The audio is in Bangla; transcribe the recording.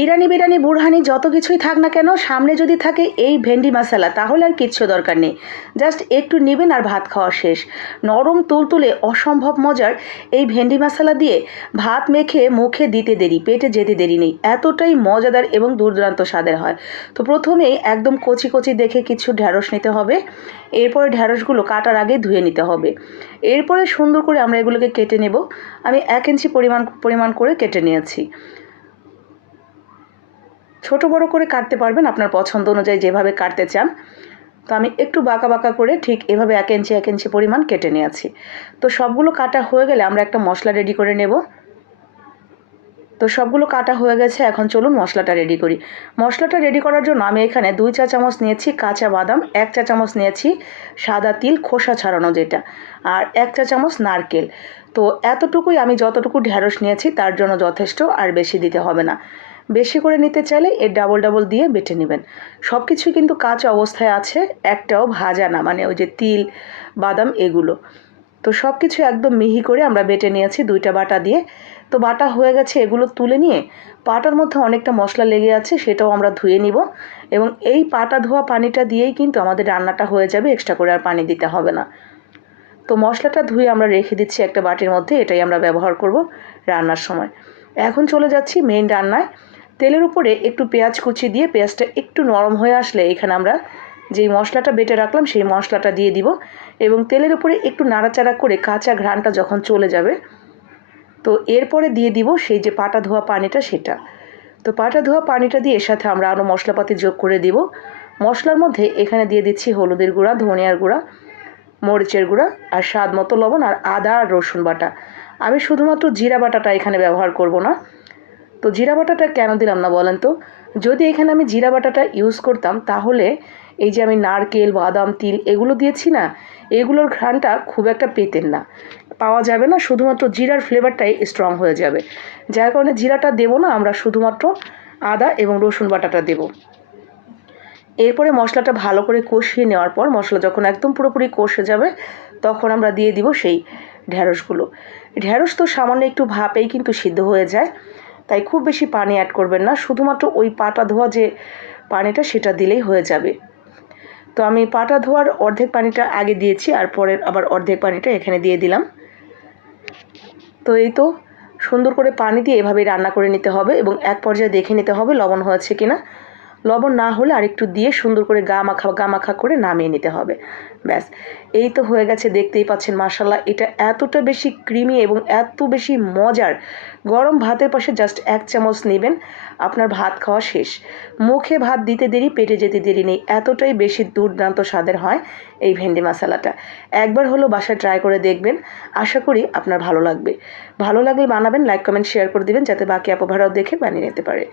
ইরানি বিরানি বুরহানি যত কিছুই থাক না কেন, সামনে যদি থাকে এই ভেন্ডি মশালা, তাহলে আর কিচ্ছু দরকার নেই। জাস্ট একটু নেবেন আর ভাত খাওয়া শেষ। নরম তুলতুলে অসম্ভব মজার এই ভেন্ডি মশালা দিয়ে ভাত মেখে মুখে দিতে দেরি, পেটে যেতে দেরি নেই। এতটাই মজাদার এবং দুর্দান্ত স্বাদের হয়। তো প্রথমেই একদম কচি কচি দেখে কিছু ঢ্যাঁড়স নিতে হবে। এরপরে ঢ্যাঁড়সগুলো কাটার আগে ধুয়ে নিতে হবে। এরপরে সুন্দর করে আমরা এগুলোকে কেটে নেব। আমি এক ইঞ্চি পরিমাণ পরিমাণ করে কেটে নিয়েছি। ছোট বড় করে কাটতে পারবেন আপনার পছন্দ অনুযায়ী যেভাবে কাটতে চান। তো আমি একটু বাঁকা বাঁকা করে ঠিক এভাবে এক ইঞ্চি এক ইঞ্চি পরিমাণ কেটে নিয়েছি। তো সবগুলো কাটা হয়ে গেলে আমরা একটা মশলা রেডি করে নেব। তো সবগুলো কাটা হয়ে গেছে, এখন চলুন মশলাটা রেডি করি। মশলাটা রেডি করার জন্য আমি এখানে দুই চা চামচ নিয়েছি কাঁচা বাদাম, এক চা চামচ নিয়েছি সাদা তিল, খোসা ছাড়ানো যেটা, আর এক চা চামচ নারকেল। তো এতটুকুই আমি যতটুকু ঢ্যাঁড়স নিয়েছি তার জন্য যথেষ্ট, আর বেশি দিতে হবে না। বেশি করে নিতে চাইলে এর ডাবল ডাবল দিয়ে বেটে নেবেন। সব কিছুই কিন্তু কাঁচা অবস্থায় আছে, একটাও ভাজা না মানে ওই যে তিল, বাদাম এগুলো। তো সব কিছু একদম মিহি করে আমরা বেটে নিয়েছি দুইটা বাটা দিয়ে। তো বাটা হয়ে গেছে এগুলো তুলে নিয়ে, পাটার মধ্যে অনেকটা মশলা লেগে আছে সেটাও আমরা ধুয়ে নিব। এবং এই পাটা ধোয়া পানিটা দিয়েই কিন্তু আমাদের রান্নাটা হয়ে যাবে এক্সট্রা করে আর পানি দিতে হবে না। তো মশলাটা ধুয়ে আমরা রেখে দিচ্ছি একটা বাটির মধ্যে, এটাই আমরা ব্যবহার করব রান্নার সময়। এখন চলে যাচ্ছি মেইন রান্নায়। তেলের উপরে একটু পেঁয়াজ কুচি দিয়ে পেঁয়াজটা একটু নরম হয়ে আসলে এখানে আমরা যেই মশলাটা বেটে রাখলাম সেই মশলাটা দিয়ে দিব এবং তেলের উপরে একটু নাড়াচাড়া করে কাঁচা ঘ্রাণটা যখন চলে যাবে, তো এরপরে দিয়ে দিব সেই যে পাটা ধোয়া পানিটা সেটা। তো পাটা ধোয়া পানিটা দিয়ে এর সাথে আমরা আরও মশলাপাতি যোগ করে দিব। মশলার মধ্যে এখানে দিয়ে দিচ্ছি হলুদের গুঁড়া, ধনিয়ার গুঁড়া, মরিচের গুঁড়া আর স্বাদ মতো লবণ আর আদা আর রসুন বাটা। আমি শুধুমাত্র জিরা বাটাটা এখানে ব্যবহার করব না। তো জিরা বাটাটা কেন দিলাম না বলেন তো? যদি এখানে আমি জিরা বাটাটা ইউজ করতাম, তাহলে এই যে আমি নারকেল, বাদাম, তিল এগুলো দিয়েছি না, এগুলোর ঘ্রাণটা খুব একটা পেতেন না। পাওয়া যাবে না, শুধুমাত্র জিরার ফ্লেভারটাই স্ট্রং হয়ে যাবে। যার কারণে জিরাটা দেবো না, আমরা শুধুমাত্র আদা এবং রসুন বাটাটা দেবো। এরপরে মশলাটা ভালো করে কষিয়ে নেওয়ার পর, মশলা যখন একদম পুরোপুরি কষে যাবে, তখন আমরা দিয়ে দিব সেই ঢ্যাঁড়সগুলো ঢ্যাঁড়স তো সামান্য একটু ভাপেই কিন্তু সিদ্ধ হয়ে যায়। তাই খুব বেশি পানি অ্যাড করবেন না। শুধুমাত্র ওই পাটা ধোয়া যে পানিটা, সেটা দিলেই হয়ে যাবে। তো আমি পাটা ধোয়ার অর্ধেক পানিটা আগে দিয়েছি, আর পরের আবার অর্ধেক পানিটা এখানে দিয়ে দিলাম। তো এই তো সুন্দর করে পানি দিয়ে এভাবে রান্না করে নিতে হবে এবং এক পর্যায়ে দেখে নিতে হবে লবণ হয়েছে কিনা। লবণ না হলে আরেকটু দিয়ে সুন্দর করে গা মাখা গা মাখা করে নামিয়ে নিতে হবে। ব্যাস, এই তো হয়ে গেছে, দেখতেই পাচ্ছেন মাসাল্লাহ এটা এতটা বেশি ক্রিমি এবং এত বেশি মজার। গরম ভাতের পাশে জাস্ট এক চামচ নেবেন, আপনার ভাত খাওয়া শেষ। মুখে ভাত দিতে দেরি, পেটে যেতে দেরি নেই, এতটাই বেশি দুর্দান্ত স্বাদের হয় এই ভেন্ডি মশালাটা। একবার হলো বাসায় ট্রাই করে দেখবেন, আশা করি আপনার ভালো লাগবে। ভালো লাগলে বানাবেন লাইক কমেন্ট শেয়ার করে দিবেন, যাতে বাকি অপভাড়াও দেখে বানিয়ে নিতে পারে।